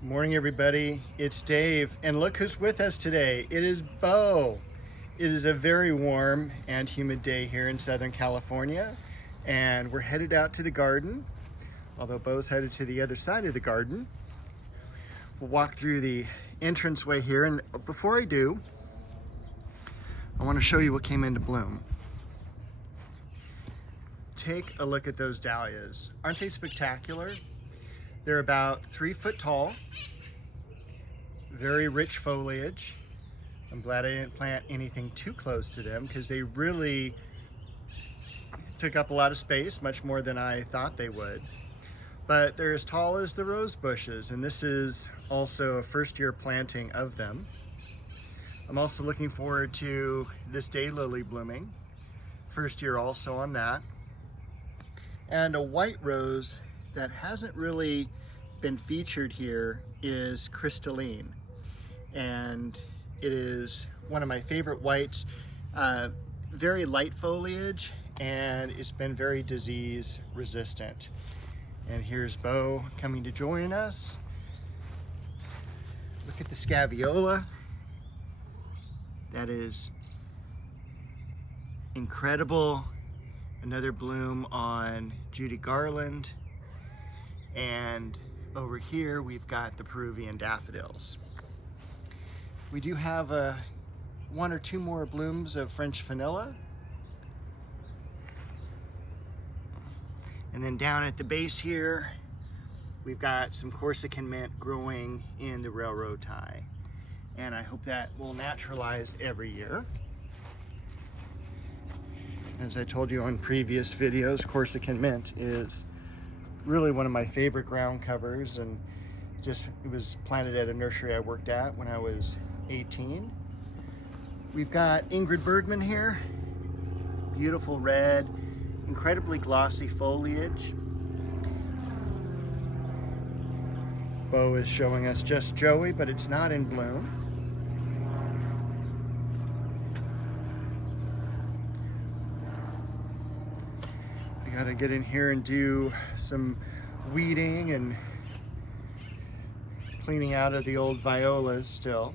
Good morning, everybody. It's Dave, and look who's with us today. It is Bo. It is a very warm and humid day here in Southern California, and we're headed out to the garden, although Bo's headed to the other side of the garden. We'll walk through the entranceway here, and before I do, I want to show you what came into bloom. Take a look at those dahlias. Aren't they spectacular? They're about 3 foot tall, very rich foliage. I'm glad I didn't plant anything too close to them because they really took up a lot of space, much more than I thought they would. But they're as tall as the rose bushes, and this is also a first-year planting of them. I'm also looking forward to this daylily blooming. First year also on that. And a white rose that hasn't really been featured here is crystalline, and it is one of my favorite whites. Very light foliage, and it's been very disease resistant. And here's Bo coming to join us. Look at the scaveola. That is incredible. Another bloom on Judy Garland. And over here we've got the Peruvian daffodils. We do have one or two more blooms of French vanilla. And then down at the base here, we've got some Corsican mint growing in the railroad tie. And I hope that will naturalize every year. As I told you on previous videos, Corsican mint is really one of my favorite ground covers, and it was planted at a nursery I worked at when I was 18. We've got Ingrid Bergman here, beautiful red, incredibly glossy foliage. Bo is showing us just Joey, but it's not in bloom. We gotta get in here and do some weeding and cleaning out of the old violas still.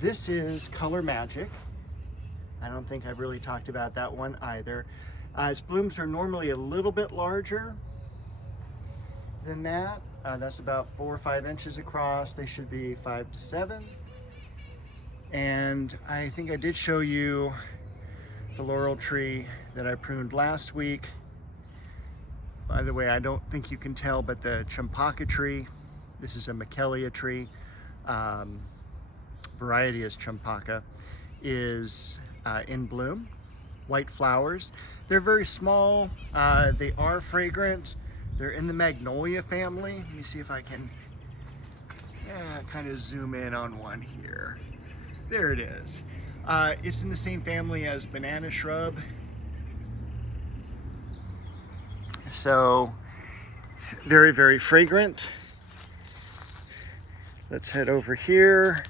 This is Color Magic. I don't think I've really talked about that one either. Its blooms are normally a little bit larger than that. That's about 4 or 5 inches across. They should be 5 to 7. And I think I did show you the laurel tree that I pruned last week. By the way, I don't think you can tell, but the champaka tree, this is a Michelia tree, variety is champaka, is in bloom, white flowers. They're very small, they are fragrant. They're in the magnolia family. Let me see if I can kind of zoom in on one here. There it is. It's in the same family as banana shrub. So very, very fragrant. Let's head over here.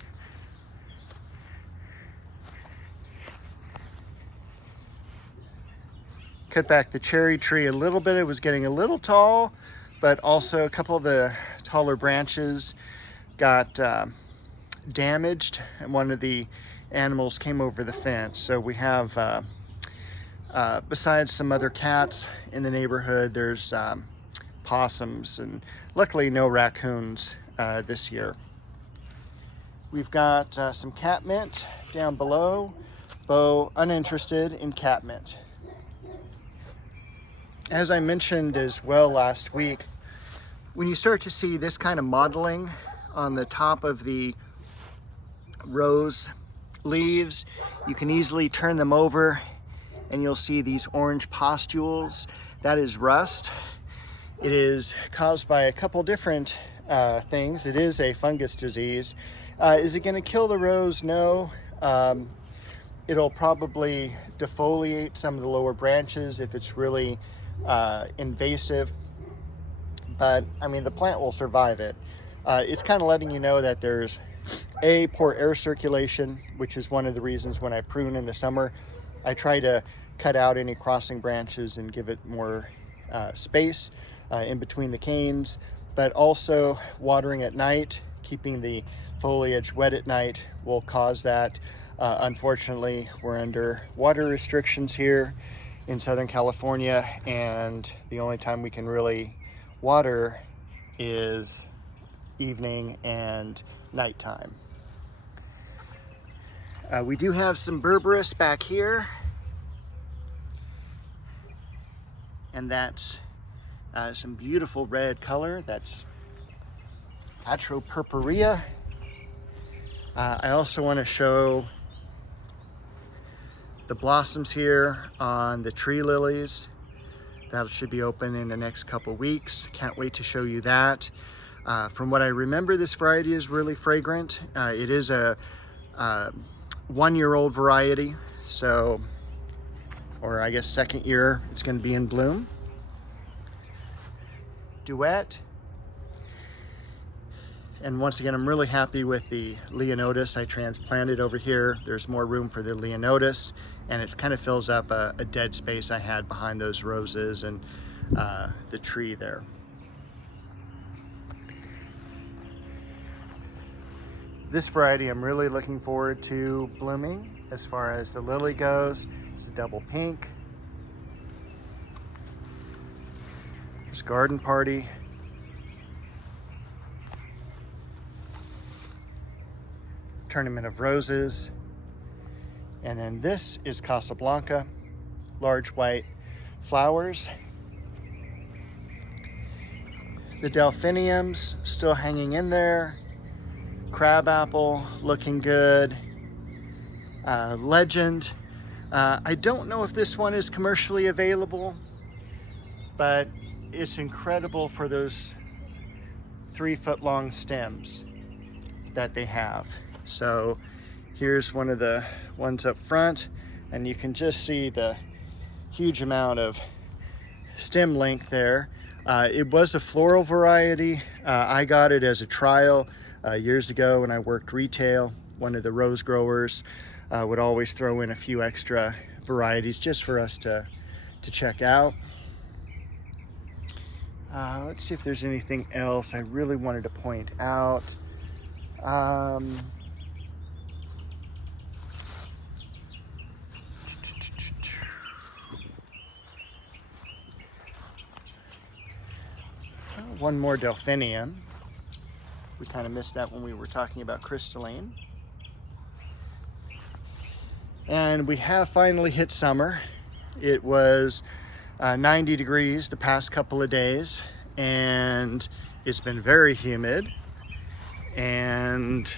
Cut back the cherry tree a little bit. It was getting a little tall, but also a couple of the taller branches got damaged, and one of the animals came over the fence. So we have, besides some other cats in the neighborhood, there's possums, and luckily no raccoons this year. We've got some catmint down below. Bo uninterested in catmint. As I mentioned as well last week, when you start to see this kind of modeling on the top of the rose leaves, you can easily turn them over and you'll see these orange pustules. That is rust. It is caused by a couple different things. It is a fungus disease. Is it going to kill the rose? No. It'll probably defoliate some of the lower branches if it's really invasive, but I mean the plant will survive it. It's kind of letting you know that there's poor air circulation, which is one of the reasons when I prune in the summer I try to cut out any crossing branches and give it more space in between the canes. but also watering at night, keeping the foliage wet at night will cause that. Unfortunately, we're under water restrictions here in Southern California, and the only time we can really water is evening and nighttime. We do have some berberis back here, and that's some beautiful red color. That's Atropurpurea. I also want to show the blossoms here on the tree lilies. That should be open in the next couple weeks. Can't wait to show you that. From what I remember, this variety is really fragrant. It is a 1-year-old variety, so, or I guess second year it's going to be in bloom. Duet. And once again, I'm really happy with the Leonotis I transplanted over here. There's more room for the Leonotis, and it kind of fills up a dead space I had behind those roses and the tree there. This variety I'm really looking forward to blooming as far as the lily goes. It's a double pink. There's Garden Party. Tournament of Roses. And then this is Casablanca, large white flowers. The delphiniums still hanging in there. Crabapple looking good. Legend. I don't know if this one is commercially available, but it's incredible for those 3-foot long stems that they have. So here's one of the ones up front, and you can just see the huge amount of stem length there. It was a floral variety. I got it as a trial years ago when I worked retail. One of the rose growers would always throw in a few extra varieties just for us to check out. Let's see if there's anything else I really wanted to point out. One more delphinium. We kind of missed that when we were talking about crystalline. And we have finally hit summer. It was 90 degrees the past couple of days, and it's been very humid, and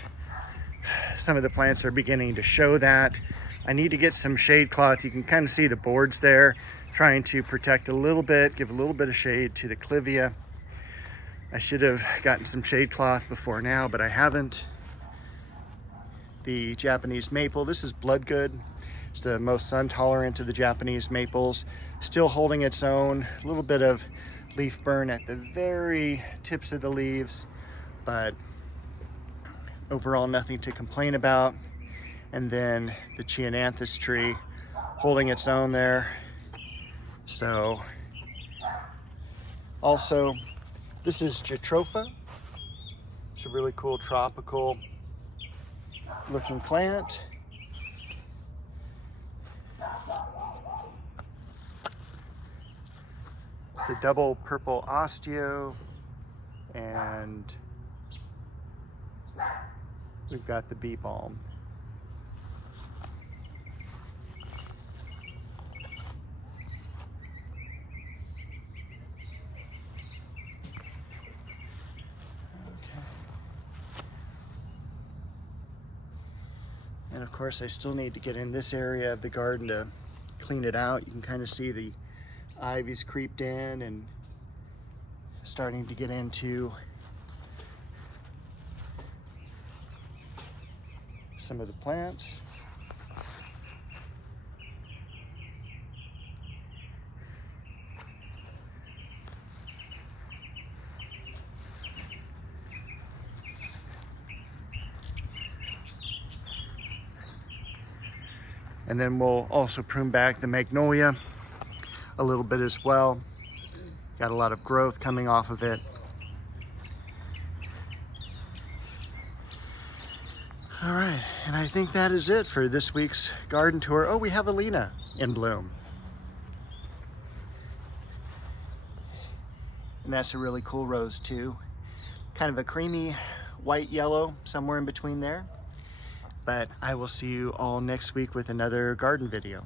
some of the plants are beginning to show that. I need to get some shade cloth. You can kind of see the boards there, trying to protect a little bit, give a little bit of shade to the clivia. I should have gotten some shade cloth before now, but I haven't. The Japanese maple, this is Bloodgood. It's the most sun tolerant of the Japanese maples. Still holding its own, a little bit of leaf burn at the very tips of the leaves, but overall nothing to complain about. And then the Cheonanthus tree holding its own there. So also, this is Jatropha. It's a really cool tropical looking plant. The double purple osteo, and we've got the bee balm. And of course, I still need to get in this area of the garden to clean it out. You can kind of see the ivy's creeped in and starting to get into some of the plants. And then we'll also prune back the magnolia a little bit as well. Got a lot of growth coming off of it. All right, and I think that is it for this week's garden tour. Oh, we have Alina in bloom. And that's a really cool rose too. Kind of a creamy white yellow, somewhere in between there. But I will see you all next week with another garden video.